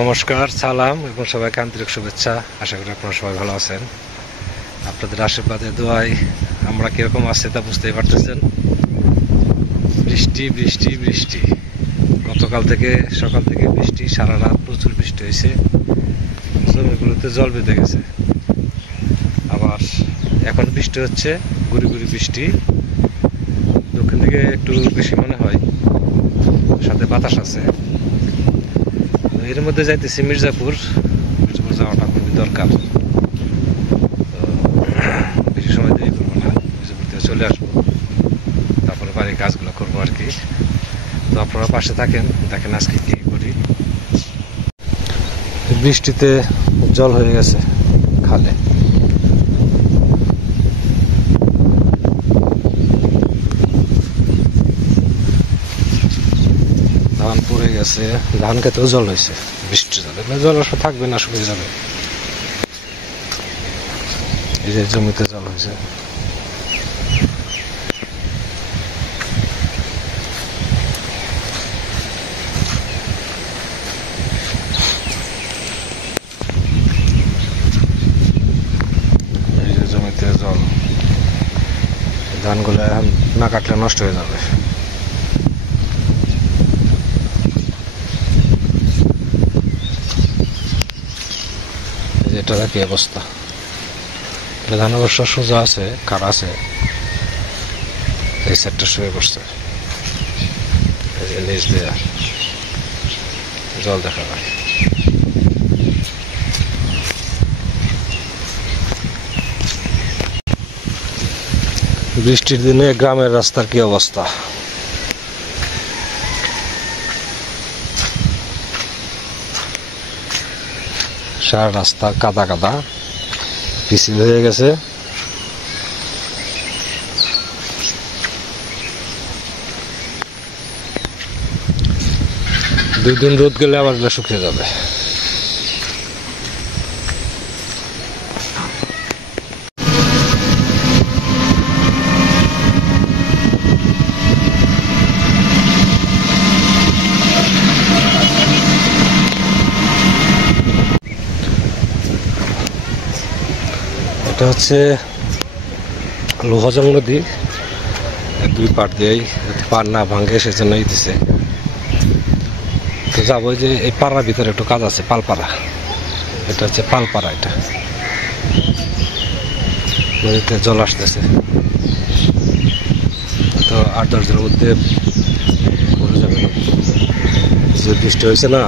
নমস্কার, সালাম এবং সবাইকে আন্তরিক শুভেচ্ছা। আশা করি আপনারা সবাই ভালো আছেন। আপনাদের আশীর্বাদে দোয়ায় আমরা কিরকম আছি তা বুঝতেই পারতেছেন। বৃষ্টি বৃষ্টি বৃষ্টি, গতকাল থেকে সকাল থেকে বৃষ্টি, সারা রাত প্রচুর বৃষ্টি হয়েছে, জমিগুলোতে জল বেঁধে গেছে। আবার এখন বৃষ্টি হচ্ছে, গুড়ি গুড়ি বৃষ্টি। দক্ষিণ দিকে একটু বেশি মনে হয়, সাথে বাতাস আছে। এর মধ্যে যাইতেছি মির্জাপুর যাওয়াটা খুবই দরকার। বেশি সময় দেরি করবো না, মির্জাপুর থেকে চলে আসবো, তারপরে বাড়ির কাজগুলো করবো আর কি। তো আপনারা পাশে থাকেন, দেখেন আজকে কি করি। বৃষ্টিতে জল হয়ে গেছে খালে। ধান পড়ে গেছে, ধান খেতেও জল হয়েছে বৃষ্টির জলে। জল আসলে থাকবে না, শুকিয়ে যাবে। এই যে জমিতে জল হয়েছে। এই যে জমিতে জল, ধানগুলো এখন না কাটলে নষ্ট হয়ে যাবে। এটা কি অবস্থা? ধান অবশ্য সোজা আছে, কাটা আছে, এই সাইডটা শুয়ে পড়ছে। নিচ দিয়ে জল দেখা যায়। বৃষ্টির দিনে গ্রামের রাস্তার কি অবস্থা! সারা রাস্তা কাদা কাদা, পিছিল হয়ে গেছে। দুই দিন রোদ গেলে আবার শুকিয়ে যাবে। এটা হচ্ছে লোহাজং নদী, দুই পার দিয়েই পার না ভাঙে সেজন্যই দিছে। তো যাবো, যে এই পাড়ার ভিতরে একটু কাজ আছে, পালপাড়া। এটা হচ্ছে পালপাড়া। এটা নদীতে জল আসতেছে, তো 8-10 দিনের মধ্যে পড়ে যাবে নদী। যে বৃষ্টি হয়েছে না,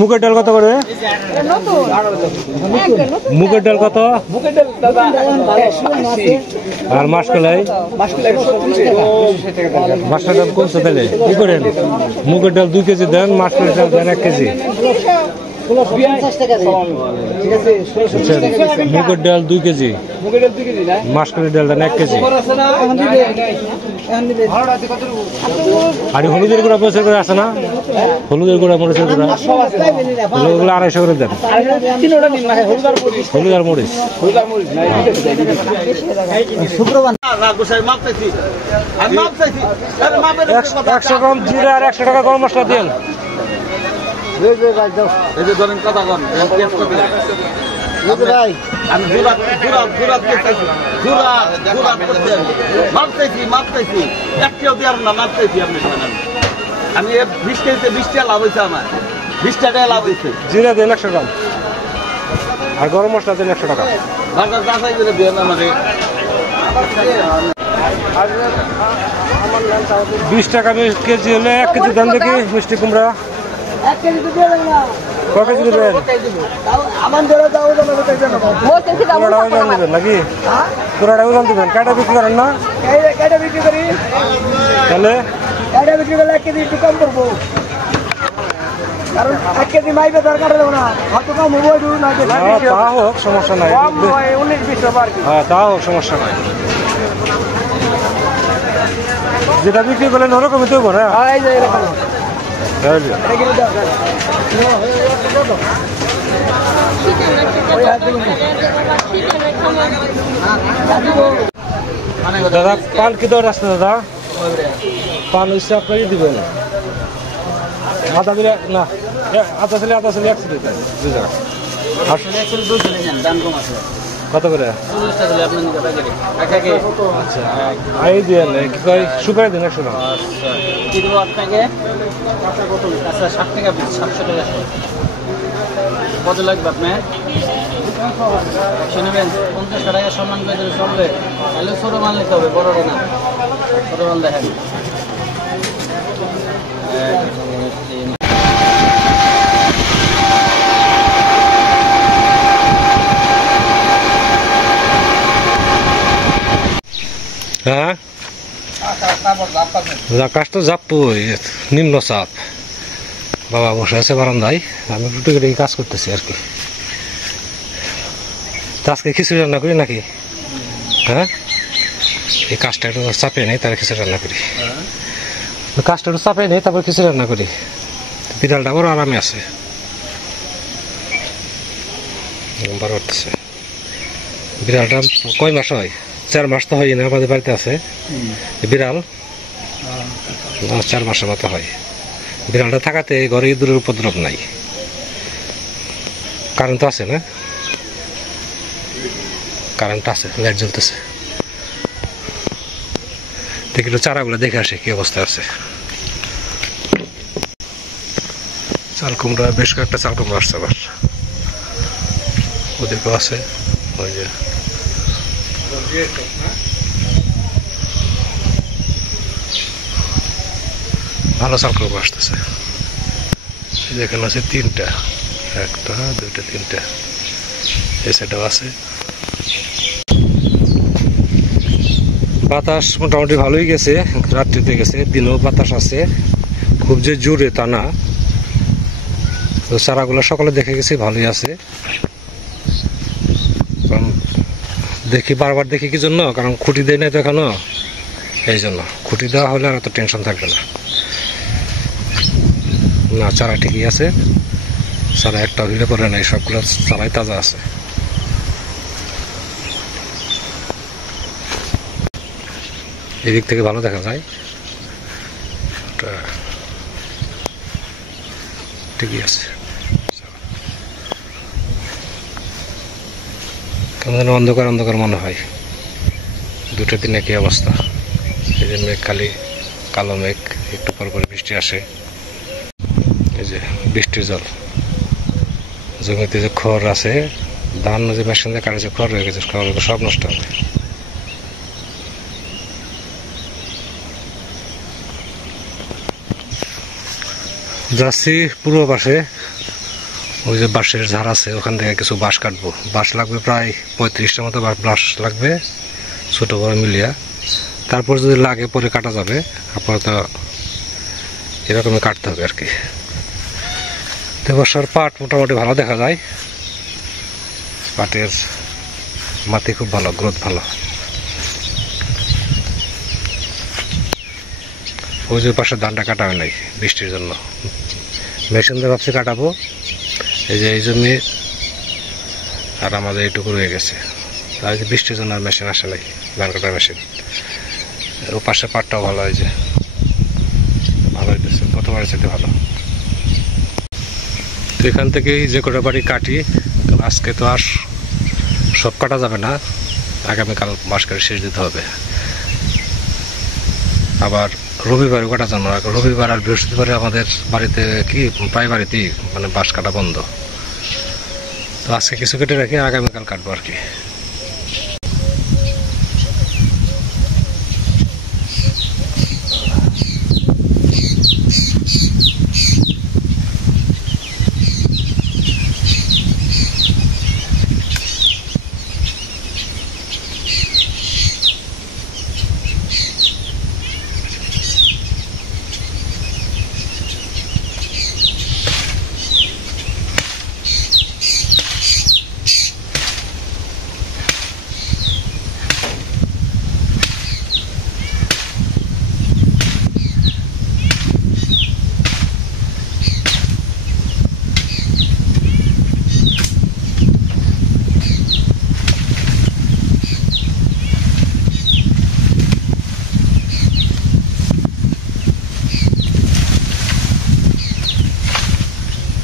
মুগের ডাল কত করে? মুগের ডাল কত? আর মাসকলাই? মাসের ডাল কমছে তাহলে কি করেন? মুগের ডাল 2 কেজি দেন, মাসকলাই ডাল দেন 1 কেজি। মুগের ডাল 2 কেজি, মাসকলাই ডাল দেন 1 কেজি। আর হলুদের গুঁড়া মরিচের গুঁড়া আছে না? হলুদের গুঁড়া মরিচের গুঁড়া ওগুলো 250 করে দেন। হলুদ আর মরিচ। 100 গ্রাম জিরা আর 100 টাকা গরম মশলা দেন। আমি মাপতেছি 1 কেউ দিয়ে না, মাপতেছি। আমি 20 কেজিতে 20 টাকা লাভ হয়েছে, আমার 20 টাকা লাভ হয়েছে। জিরা দেন 100 গ্রাম আর গরম মশলা দেন 100 টাকা। বাজার যাচাই করে দেন আমাকে। 20 টাকা কেজি হলে 1 কেজি দাম দেখি মিষ্টি কুমড়া। 1 কেজি তো দেবেন না, কত কেজি দেবেন? আমার ধরে দাও দেবেন নাকি? পুরোটা ওজন দেবেন। কাটা বিক্রি করেন না? কেটে বিক্রি করি, তাহলে কেটে বিক্রি করলে 1 কেজি একটু কম করবো, কারণ 1 কেজি মাইবে দরকার দেবো না, হয়তো কম হবো না। তা হোক, সমস্যা নাই। 19-20 হবে আর কি। হ্যাঁ, তা হোক, সমস্যা নাই। যেটা বিক্রি করলেন ওরকমই তো না? এই যে এরকম এই যে। এটা কিনে দাও ওই হাত দিন দাদা পান কি দর আছে দাদা? পান হচ্ছে আপনারই দিবেন আধা দিলে না আধা ছেলে একশো দিবেন দুই টাকা কত করে? আচ্ছা এই দিয়ে কি কয় সুপারি দিন 100 টাকা। কত লাগবে আপনার শুনবেন 50 টাকা সম্মান করে দিলে চলবে তাহলে ছোট মাল নিতে হবে বড় না ছোট মাল দেখেন হ্যাঁ আকাশ তো জাপই নিম্ন চাপ বাবা বসে আছে বারান্দায় আমি রুটি কেটে কাজ করতেছি আর কি আজকে খিচুড়ি রান্না করি নাকি হ্যাঁ এই কাজটা একটু চাপে নেই তার খিচুড়ি রান্না করি কাজটা একটু চাপে নেই তারপর খিচুড়ি রান্না করি বিড়ালটা বড় আরামে আছে বার করতেছে বিড়ালটা কয় মাস হয় 4 মাস তো হয় না আমাদের বাড়িতে আছে বিড়াল 4 মাসের মতো হয় বিড়ালটা থাকাতে ঘরে ইঁদুরের উপদ্রব নাই কারেন্ট আছে না কারেন্ট আছে লাইট জ্বলতেছে দেখি একটু চারাগুলো দেখে আসে কি অবস্থা আছে চাল কুমড়া বেশ কয়েকটা চাল কুমড়া আসছে আবার ওদেরকেও আছে ওই যে ভালো চাল কুমড়া আসতেছে এখানে আছে 3টা 1টা 2টা 3টা এই সাইডেও আছে বাতাস মোটামুটি ভালোই গেছে রাত্রিতে গেছে দিনেও বাতাস আছে খুব যে জোরে তা না তো চারাগুলো সকালে দেখে গেছি ভালোই আছে দেখি বারবার দেখি কি জন্য কারণ খুঁটি দেয় না তো এখনো এই জন্য খুঁটি দেওয়া হলে আর এত টেনশন থাকবে না না চারা ঠিকই আছে চারা একটা হিলে করে নাই সবগুলো চারাই তাজা আছে এদিক থেকে ভালো দেখা যায় ঠিকই আছে কেমন যেন অন্ধকার অন্ধকার মনে হয় দুটো দিন একই অবস্থা এই যে মেঘ খালি কালো মেঘ একটু পর পর বৃষ্টি আসে এই যে বৃষ্টির জল জমিতে যে খড় আছে ধান যে মেশিন দিয়ে কাটে যে খড় রয়ে গেছে খড়গুলো সব নষ্ট হবে যাচ্ছি পূর্ব পাশে ওই যে বাঁশের ঝাড় আছে ওখান থেকে কিছু বাঁশ কাটবো বাঁশ লাগবে প্রায় 35টার মতো বাঁশ লাগবে ছোট বড় মিলিয়া তারপর যদি লাগে পরে কাটা যাবে আপাতত এরকমই কাটতে হবে আর কি বর্ষার পাট মোটামুটি ভালো দেখা যায় পাটের মাটি খুব ভালো গ্রোথ ভালো ওই যে পাশে ধানটা কাটা হয় নাই বৃষ্টির জন্য মেশিন দিয়ে ভাবছি কাটাবো এই যে এই জমি আর আমাদের এইটুকু রয়ে গেছে আর বৃষ্টির জন্য আর মেশিন আসে নাই ধান কাটার মেশিন ও পাশে পাটটাও ভালো হয়েছে ভালো হইতেছে গতবারের সাথে ভালো তো এখান থেকেই যে কটা বাড়ি কাটি আজকে তো আর সব কাটা যাবে না আগামীকাল মাস করে শেষ দিতে হবে আবার রবিবারে কাটা যাবে না রবিবার আর বৃহস্পতিবারে আমাদের বাড়িতে কি প্রায় বাড়িতেই মানে বাঁশ কাটা বন্ধ তো আজকে কিছু কেটে রাখি আগামীকাল কাটবো আর কি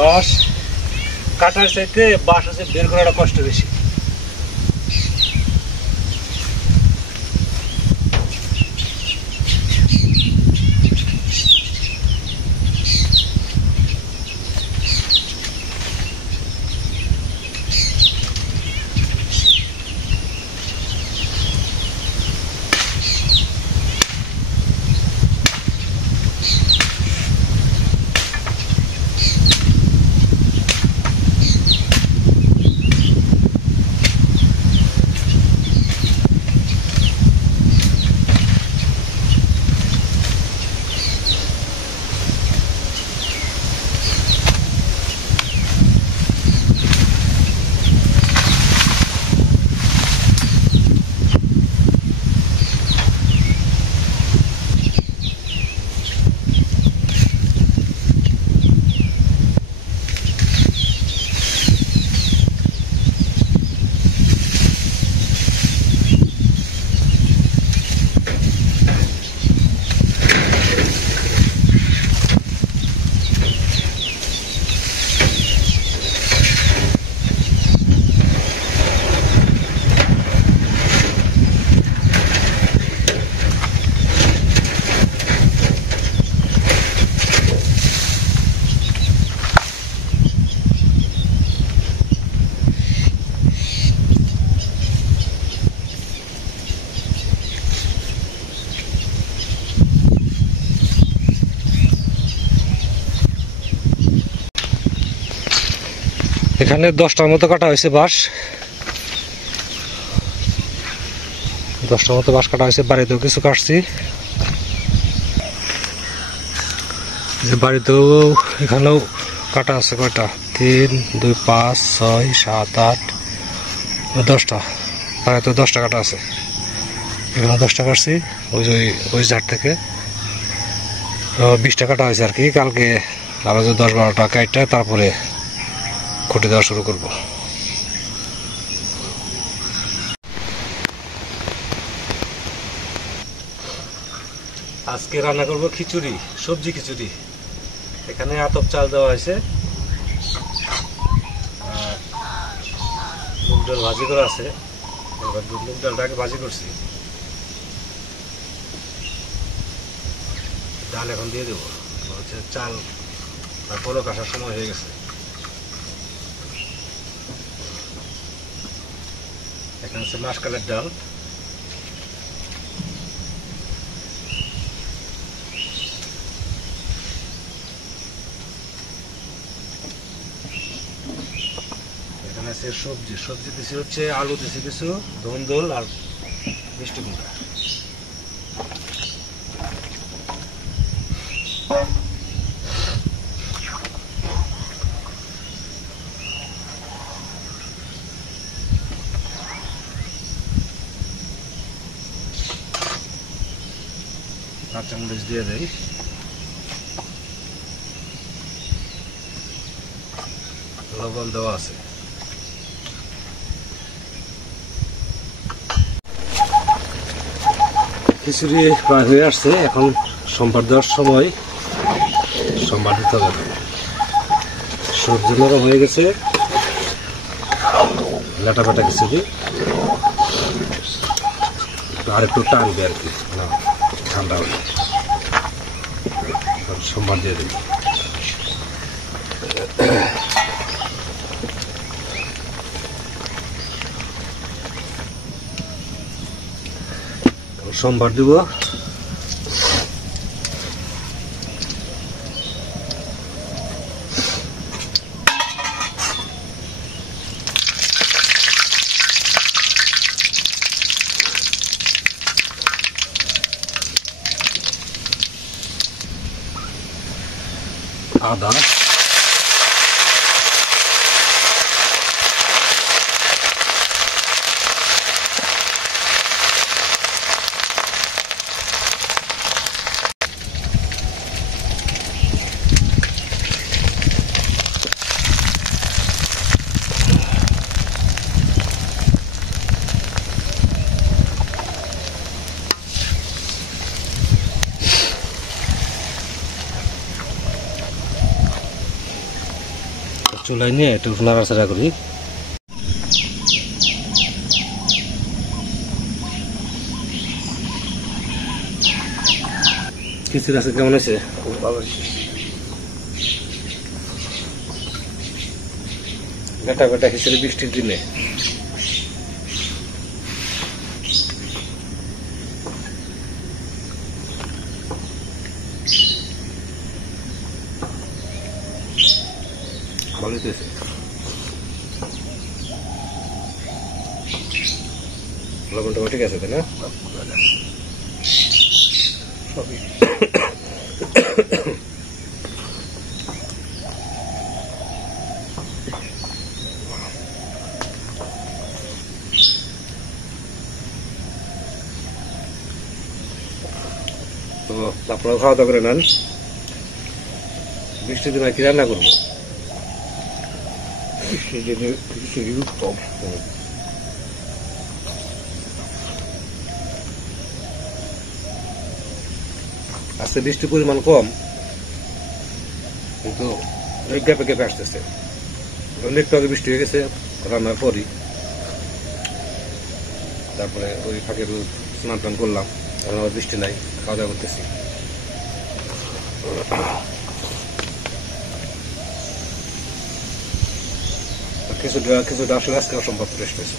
বাঁশ কাটার চাইতে বাঁশ হচ্ছে বের করাটা কষ্ট বেশি। এখানে 10টার মতো কাটা হয়েছে বাঁশ, 10টার মতো বাঁশ কাটা হয়েছে। বাড়িতেও কিছু কাটছি, যে বাড়িতেও এখানেও কাটা আছে কয়টা 3 2 5 6 7 8 10টা, বাড়িতেও 10টা কাটা আছে। এখানে 10টা কাটছি ওই ঝাড় থেকে, 20টা কাটা হয়েছে আর কি। কালকে আরো 10-12টা কাটটা তারপরে খুঁটি দেওয়া শুরু করব। আজকে রান্না করব খিচুড়ি, সবজি খিচুড়ি। এখানে আতপ চাল দেওয়া হয়েছে, মুগ ডাল ভাজি করা আছে। এবার মুগ ডালটাকে ভাজি করছি, ডাল এখন দিয়ে দেবো। হচ্ছে চাল পলক আসার সময় হয়ে গেছে। এখানে হচ্ছে মাসকালের ডাল, এখানে আছে সবজি দিছি হচ্ছে আলু দিছি কিছু, ধুন্দুল আর মিষ্টি কুমড়া। কাঁচামরিচ দিয়ে দেই, লবণ দেওয়া আছে। খিচুড়ি প্রায় হয়ে আসছে, এখন সোমবার দেওয়ার সময় সোমবার দিতে হবে। সবজি নরম হয়ে গেছে, লাটা পাটা খিচুড়ি আর একটু টানবে আর কি, ঠান্ডা হবে। সোমবার দিয়ে দেবে। সোমবার দিব। আদা, চুলাই নিয়ে একটু নাড়াচাড়া করি। খিচুড়ি আছে কেমন হয়েছে? খুব ভালো গাটা গাটা খিচুড়ি বৃষ্টির দিনে। ভালো হইতেছে। লবণ টবণ ঠিক আছে তাই না? সবই তো আপনারা খাওয়া দাওয়া করে নেন। বৃষ্টির দিনে কি রান্না করবো? খিচুড়ি উত্তম। আজকে বৃষ্টির পরিমাণ কম, কিন্তু গ্যাপে গ্যাপে আসতেছে। একটু আগে বৃষ্টি হয়ে গেছে রান্নার পরই, তারপরে ওই ফাঁকে স্নান টান করলাম, এখন আবার বৃষ্টি নাই, খাওয়া দাওয়া করতেছি। কিছুটা আসলে আজকে অসম্ভব টেস্ট হয়েছে।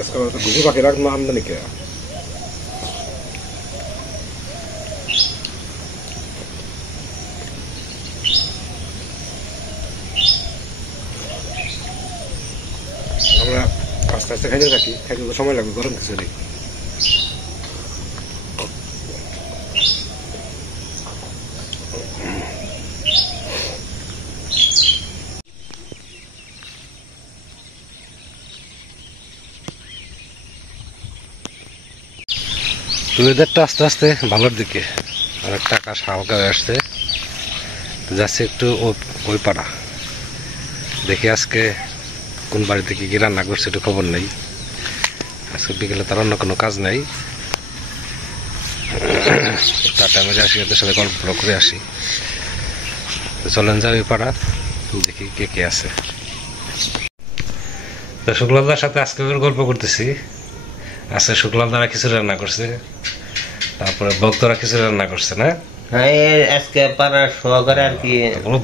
আজকে ঘুঘু পাখি রাখবো আমদানি কে? আমরা আস্তে আস্তে খাইতে থাকি, খাইতে তো সময় লাগবে গরম খিচুড়ি। ওয়েদারটা আস্তে আস্তে ভালোর দিকে, অনেকটা আকাশ হালকা হয়ে আসছে। যাচ্ছে একটু ওই পাড়া দেখি আজকে কোন বাড়িতে কি রান্না করছে একটু খবর নেই। আজকে বিকেলে তার অন্য কোনো কাজ নেই, তার টাইমে আসি, ওদের সাথে গল্প করে আসি। চলেন যাই ওই পাড়া, দেখি কে কে আছে। তো শুক্লাদার সাথে আজকে গল্প করতেছি। আজকে শুক্লাদারা খিচুড়ি রান্না করছে, তারপরে ভক্তরা খিচুড়ি রান্না করছে না? হ্যাঁ, আজকে পাড়ার সহকারে আর কি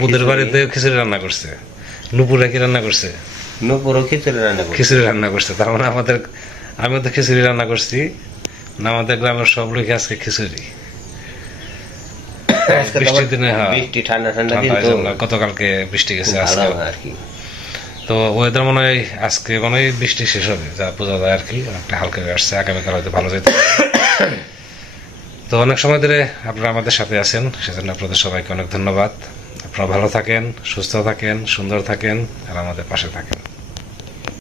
বুদের বাড়িতে খিচুড়ি রান্না করছে। নুপুরে কি রান্না করছে? নুপুরও খিচুড়ি রান্না করছে। খিচুড়ি রান্না করছে। তার মানে আমিও তো খিচুড়ি রান্না করছি না, আমাদের গ্রামের সব লোক আজকে খিচুড়ি। বৃষ্টির দিনে বৃষ্টি ঠান্ডা ঠান্ডা দিন তো, গতকালকে বৃষ্টি গেছে ভালো আজকে আর কি। তো ওয়েদার মনে হয় আজকে মনে হয় বৃষ্টি শেষ হবে, যা বোঝা যায় আর কি। একটা হালকা হয়ে আসছে, আগামীকাল হয়তো ভালো যেতে। তো অনেক সময় ধরে আপনারা আমাদের সাথে আছেন, সেজন্য আপনাদের সবাইকে অনেক ধন্যবাদ। আপনারা ভালো থাকেন, সুস্থ থাকেন, সুন্দর থাকেন, আর আমাদের পাশে থাকেন।